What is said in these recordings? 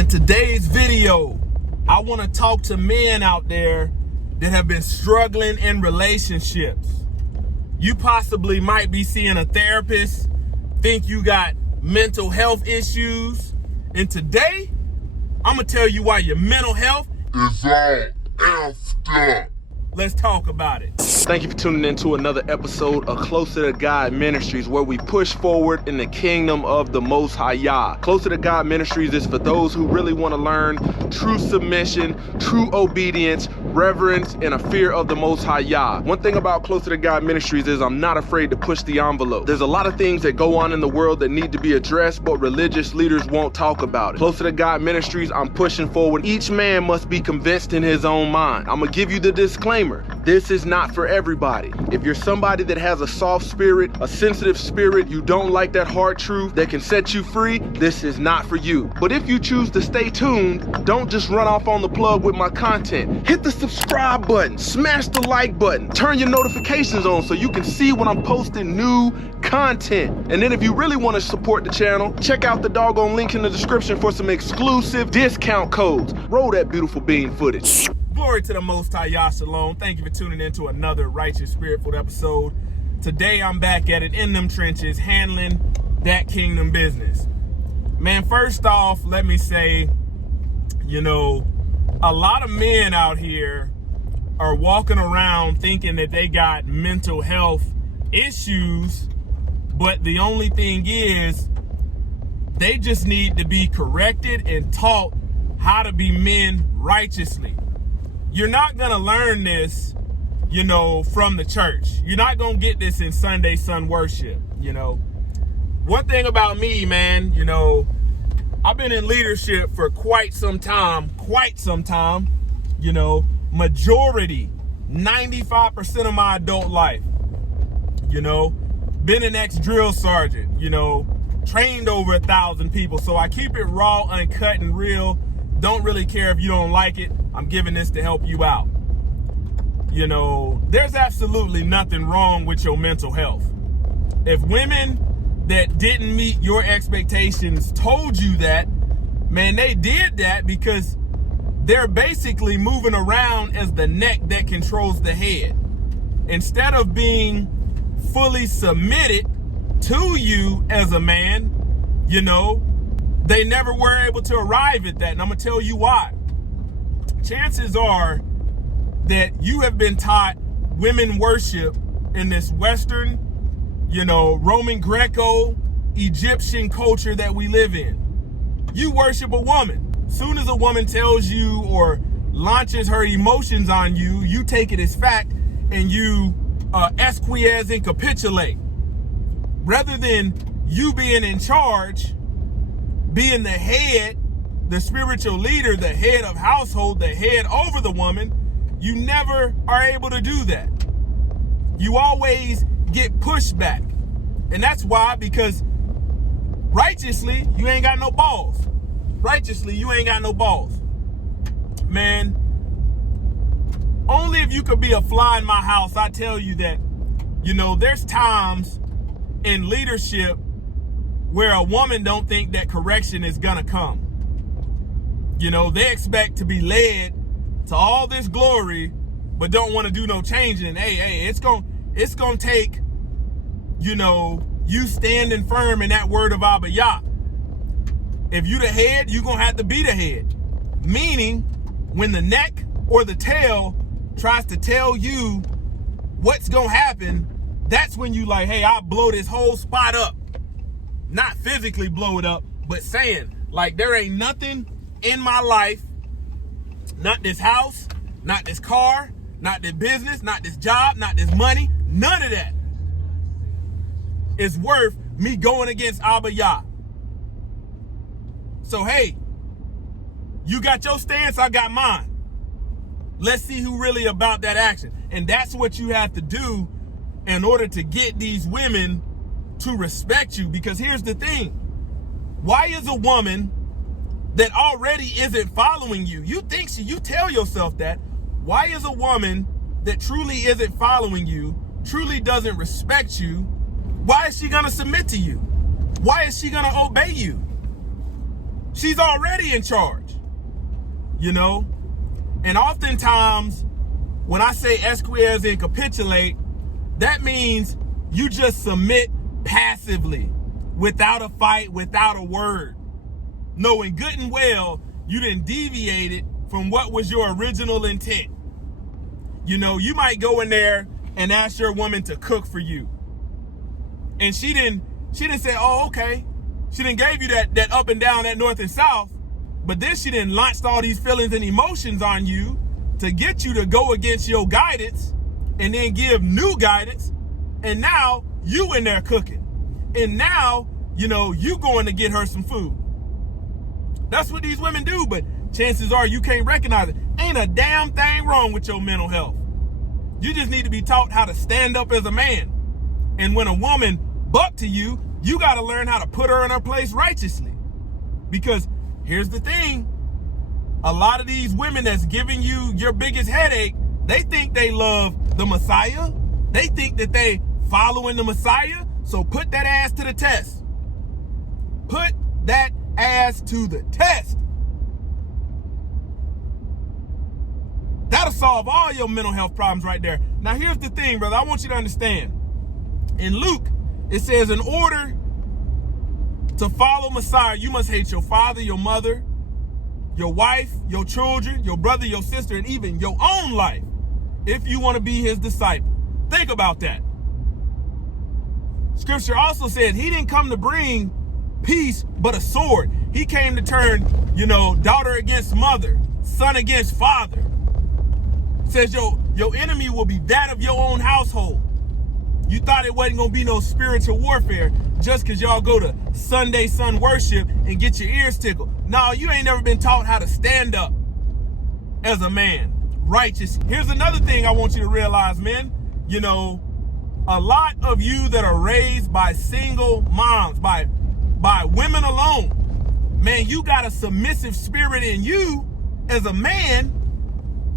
In today's video, I want to talk to men out there that have been struggling in relationships. You possibly might be seeing a therapist, think you got mental health issues. And today, I'm going to tell you why your mental health is all effed up. Let's talk about it. Thank you for tuning in to another episode of Closer to God Ministries, where we push forward in the kingdom of the Most High Yah. Closer to God Ministries is for those who really want to learn true submission, true obedience, reverence, and a fear of the Most High Yah. One thing about Closer to God Ministries is I'm not afraid to push the envelope. There's a lot of things that go on in the world that need to be addressed, but religious leaders won't talk about it. Closer to God Ministries, I'm pushing forward. Each man must be convinced in his own mind. I'm going to give you the disclaimer. This is not for everybody. If you're somebody that has a soft spirit, a sensitive spirit, you don't like that hard truth that can set you free, this is not for you. But if you choose to stay tuned, don't just run off on the plug with my content. Hit the subscribe button, smash the like button, turn your notifications on so you can see when I'm posting new content. And then if you really want to support the channel, check out the doggone link in the description for some exclusive discount codes. Roll that beautiful bean footage. Glory to the Most High Yah Shalom. Thank you for tuning in to another Righteous Spirit-filled episode. Today I'm back at it in them trenches, handling that kingdom business. Man, first off, let me say, a lot of men out here are walking around thinking that they got mental health issues, but the only thing is they just need to be corrected and taught how to be men righteously. You're not going to learn this, from the church. You're not going to get this in Sunday Sun worship, One thing about me, man, I've been in leadership for quite some time, majority, 95% of my adult life, been an ex-drill sergeant, trained over 1,000 people. So I keep it raw, uncut, and real. Don't really care if you don't like it. I'm giving this to help you out. There's absolutely nothing wrong with your mental health. If women that didn't meet your expectations told you that, man, they did that because they're basically moving around as the neck that controls the head. Instead of being fully submitted to you as a man, they never were able to arrive at that. And I'm going to tell you why. Chances are that you have been taught women worship in this Western, Roman Greco, Egyptian culture that we live in. You worship a woman. Soon as a woman tells you or launches her emotions on you, you take it as fact and you esquiesce and capitulate. Rather than you being in charge, being the head, the spiritual leader, the head of household, the head over the woman, you never are able to do that. You always get pushed back. And that's why, because righteously, you ain't got no balls. Righteously, you ain't got no balls. Man, only if you could be a fly in my house, I tell you that, there's times in leadership where a woman don't think that correction is gonna come. They expect to be led to all this glory, but don't want to do no changing. Hey, it's gonna take, you standing firm in that word of Abba Yah. If you the head, you gonna have to be the head. Meaning, when the neck or the tail tries to tell you what's gonna happen, that's when you like, hey, I'll blow this whole spot up. Not physically blow it up, but saying, like, there ain't nothing in my life, not this house, not this car, not this business, not this job, not this money, none of that is worth me going against Abba Yah. So, hey, you got your stance, I got mine. Let's see who really about that action. And that's what you have to do in order to get these women to respect you. Because here's the thing. Why is a woman that already isn't following you, you tell yourself that, why is a woman that truly isn't following you, truly doesn't respect you, why is she gonna submit to you? Why is she gonna obey you? She's already in charge, you know? And oftentimes, when I say esquies and capitulate, that means you just submit passively, without a fight, without a word, knowing good and well you didn't deviate it from what was your original intent. You know, you might go in there and ask your woman to cook for you, and she didn't say, oh, okay. She didn't gave you that up and down, that north and south, but then she didn't launched all these feelings and emotions on you to get you to go against your guidance and then give new guidance. And now you in there cooking. And now, you know, you going to get her some food. That's what these women do, but chances are you can't recognize it. Ain't a damn thing wrong with your mental health. You just need to be taught how to stand up as a man. And when a woman buck to you, you got to learn how to put her in her place righteously. Because here's the thing. A lot of these women that's giving you your biggest headache, they think they love the Messiah. They think that they following the Messiah. So put that ass to the test. Put that ass to the test. That'll solve all your mental health problems right there. Now here's the thing, brother. I want you to understand. In Luke, it says in order to follow Messiah, you must hate your father, your mother, your wife, your children, your brother, your sister, and even your own life if you want to be his disciple. Think about that. Scripture also said he didn't come to bring peace, but a sword. He came to turn, you know, daughter against mother, son against father. It says your enemy will be that of your own household. You thought it wasn't going to be no spiritual warfare just because y'all go to Sunday sun worship and get your ears tickled. No, you ain't never been taught how to stand up as a man, righteous. Here's another thing I want you to realize, men. You know, a lot of you that are raised by single moms, by women alone, man, you got a submissive spirit in you as a man,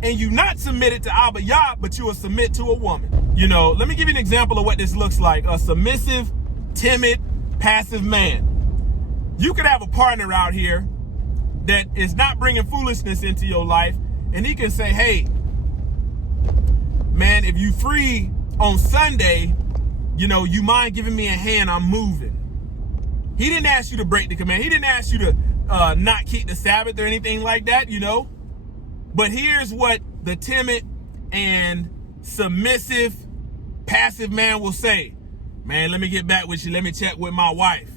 and you not submitted to Abba Yah, but you will submit to a woman. You know, let me give you an example of what this looks like. A submissive, timid, passive man. You could have a partner out here that is not bringing foolishness into your life, and he can say, hey, man, if you free on Sunday, you know, you mind giving me a hand? I'm moving. He didn't ask you to break the command. He didn't ask you to not keep the Sabbath or anything like that, you know. But here's what the timid and submissive, passive man will say. Man, let me get back with you. Let me check with my wife.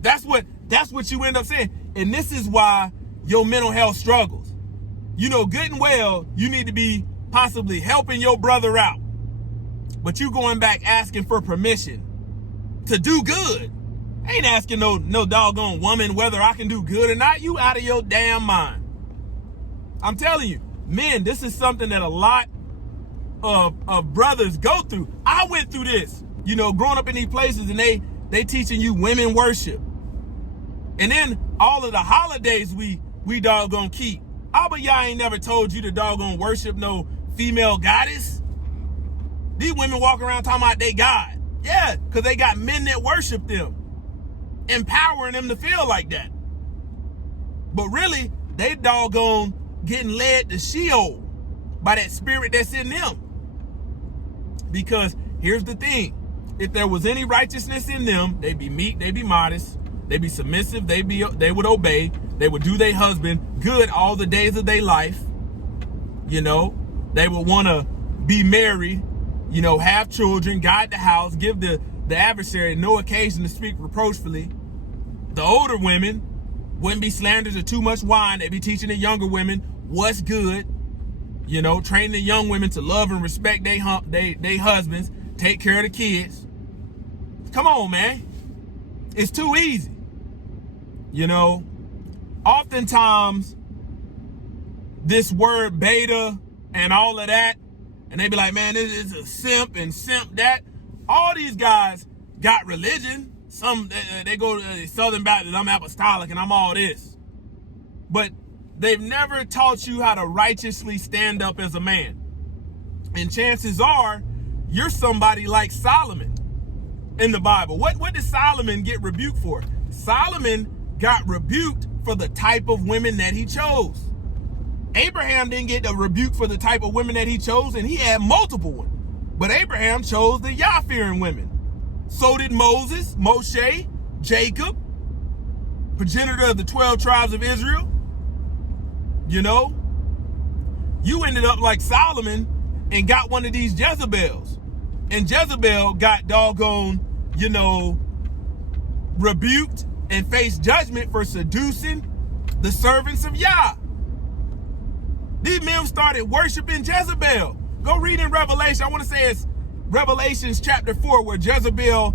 That's what you end up saying. And this is why your mental health struggles. You know good and well you need to be possibly helping your brother out, but you going back asking for permission to do good. I ain't asking no doggone woman whether I can do good or not. You out of your damn mind. I'm telling you, men, this is something that a lot of brothers go through. I went through this, you know, growing up in these places, and they teaching you women worship. And then all of the holidays we doggone keep. Abba Yah ain't never told you to doggone worship no female goddess. These women walk around talking about they God. Yeah, because they got men that worship them, empowering them to feel like that. But really, they doggone getting led to Sheol by that spirit that's in them. Because here's the thing. If there was any righteousness in them, they'd be meek, they'd be modest, they'd be submissive, they would obey, they would do their husband good all the days of their life. You know, they would want to be married, you know, have children, guide the house, give the adversary no occasion to speak reproachfully. The older women wouldn't be slanderers of too much wine. They'd be teaching the younger women what's good, you know, training the young women to love and respect they husbands, take care of the kids. Come on, man. It's too easy. You know, oftentimes this word beta and all of that, and they be like, man, this is a simp and simp that. All these guys got religion. Some, they go to Southern Baptist, I'm apostolic and I'm all this. But they've never taught you how to righteously stand up as a man. And chances are, you're somebody like Solomon in the Bible. What did Solomon get rebuked for? Solomon got rebuked for the type of women that he chose. Abraham didn't get a rebuke for the type of women that he chose, and he had multiple ones. But Abraham chose the Yah-fearing women. So did Moses, Moshe, Jacob, progenitor of the 12 tribes of Israel. You know, you ended up like Solomon and got one of these Jezebels. And Jezebel got doggone, you know, rebuked and faced judgment for seducing the servants of Yah. These men started worshiping Jezebel. Go read in Revelation. I want to say it's Revelations chapter 4, where Jezebel,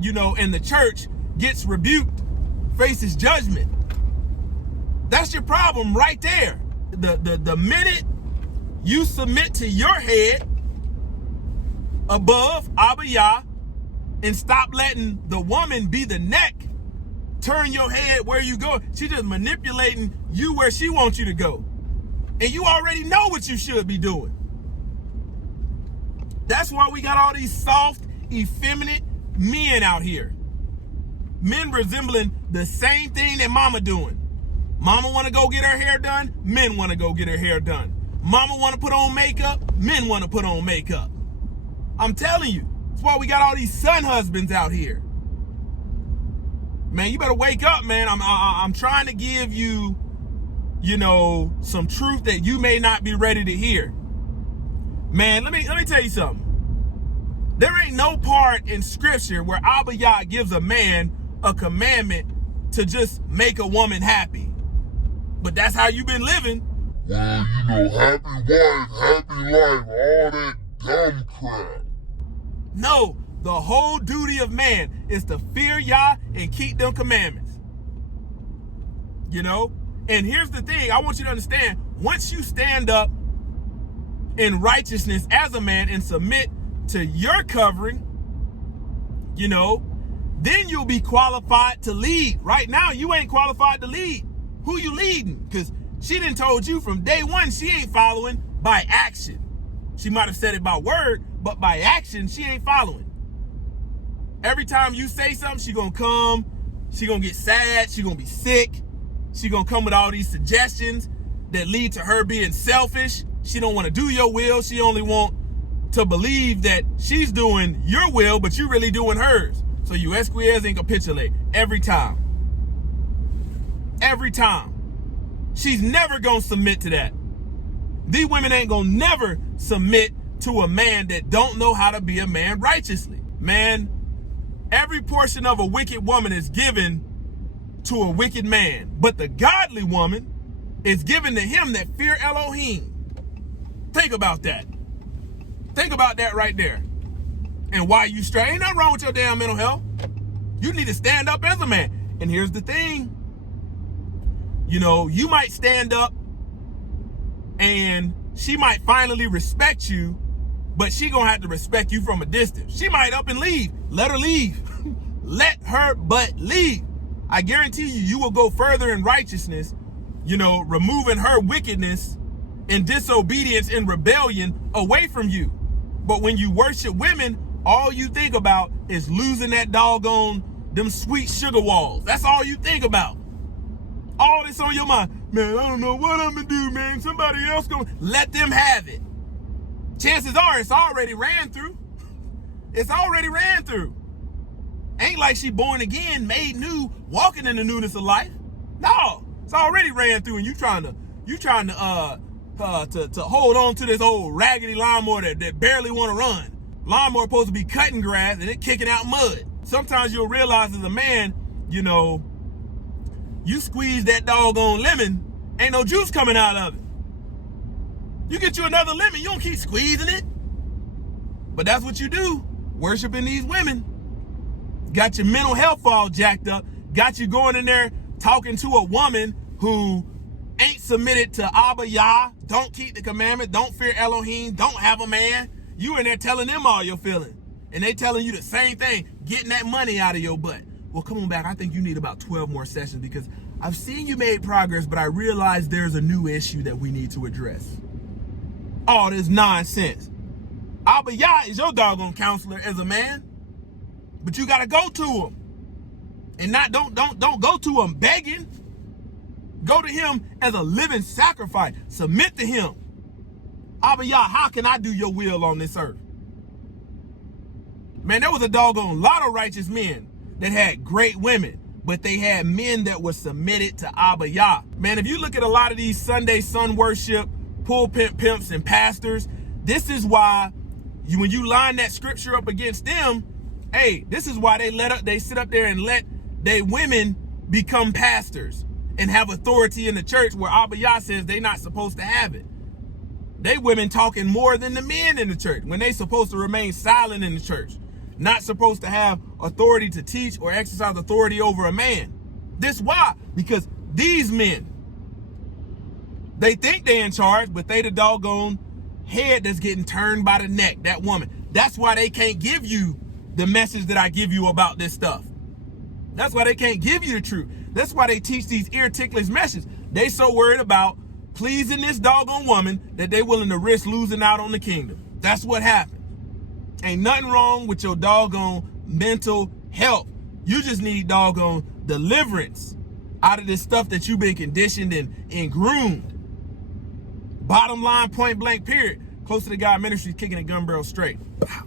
you know, in the church gets rebuked, faces judgment. That's your problem right there. The minute you submit to your head above Abba Yah and stop letting the woman be the neck, turn your head where you go. She's just manipulating you where she wants you to go. And you already know what you should be doing. That's why we got all these soft, effeminate men out here. Men resembling the same thing that mama doing. Mama want to go get her hair done. Men want to go get her hair done. Mama want to put on makeup. Men want to put on makeup. I'm telling you. That's why we got all these son husbands out here. Man, you better wake up, man. I'm trying to give you, you know, some truth that you may not be ready to hear. Man, let me tell you something. There ain't no part in scripture where Abba Yah gives a man a commandment to just make a woman happy. But that's how you've been living. Well, you know, happy wife, happy life, all that dumb crap. No, the whole duty of man is to fear Yah and keep them commandments. You know? And here's the thing, I want you to understand, once you stand up in righteousness as a man and submit to your covering, you know, then you'll be qualified to lead. Right now, you ain't qualified to lead. Who you leading? Because she done told you from day one she ain't following by action. She might have said it by word, but by action, she ain't following. Every time you say something, she gonna come, she gonna get sad, she gonna be sick, she gonna come with all these suggestions that lead to her being selfish. She don't want to do your will. She only want to believe that she's doing your will, but you really doing hers. So you esquies and capitulate every time. Every time. She's never gonna submit to that. These women ain't gonna never submit to a man that don't know how to be a man righteously. Man, every portion of a wicked woman is given to a wicked man, but the godly woman is given to him that fear Elohim. Think about that. Think about that right there. And why you stray. Ain't nothing wrong with your damn mental health. You need to stand up as a man. And here's the thing. You know, you might stand up and she might finally respect you, but she gonna have to respect you from a distance. She might up and leave. Let her leave. Let her but leave. I guarantee you, you will go further in righteousness, you know, removing her wickedness and disobedience and rebellion away from you. But when you worship women, all you think about is losing that doggone, them sweet sugar walls. That's all you think about. All this on your mind. Man, I don't know what I'm gonna do, man. Somebody else gonna let them have it. Chances are it's already ran through. It's already ran through. Ain't like she born again, made new, walking in the newness of life. No, it's already ran through, and you trying to hold on to this old raggedy lawnmower that barely want to run. Lawnmower supposed to be cutting grass and it kicking out mud. Sometimes you'll realize as a man, you know, you squeeze that doggone lemon, ain't no juice coming out of it. You get you another lemon, you don't keep squeezing it. But that's what you do, worshiping these women. Got your mental health all jacked up, got you going in there talking to a woman who ain't submitted to Abba Yah, don't keep the commandment, don't fear Elohim, don't have a man. You in there telling them all your feelings. And they telling you the same thing, getting that money out of your butt. Well, come on back. I think you need about 12 more sessions because I've seen you made progress, but I realize there's a new issue that we need to address. All this nonsense. Abba Yah is your doggone counselor as a man, but you got to go to him. And don't go to him begging. Go to him as a living sacrifice. Submit to him. Abba Yah, how can I do your will on this earth? Man, there was a doggone lot of righteous men that had great women, but they had men that were submitted to Abba Yah. Man, if you look at a lot of these Sunday sun worship, pulpit pimps and pastors, this is why when you line that scripture up against them, hey, this is why they sit up there and let their women become pastors and have authority in the church where Abba Yah says they're not supposed to have it. They women talking more than the men in the church when they supposed to remain silent in the church, not supposed to have authority to teach or exercise authority over a man. This why? Because these men, they think they in charge, but they the doggone head that's getting turned by the neck, that woman. That's why they can't give you the message that I give you about this stuff. That's why they can't give you the truth. That's why they teach these ear ticklish messages. They so worried about pleasing this doggone woman that they willing to risk losing out on the kingdom. That's what happened. Ain't nothing wrong with your doggone mental health. You just need doggone deliverance out of this stuff that you've been conditioned and groomed. Bottom line, point blank, period. Close to the God Ministries, kicking a gun barrel straight. Pow.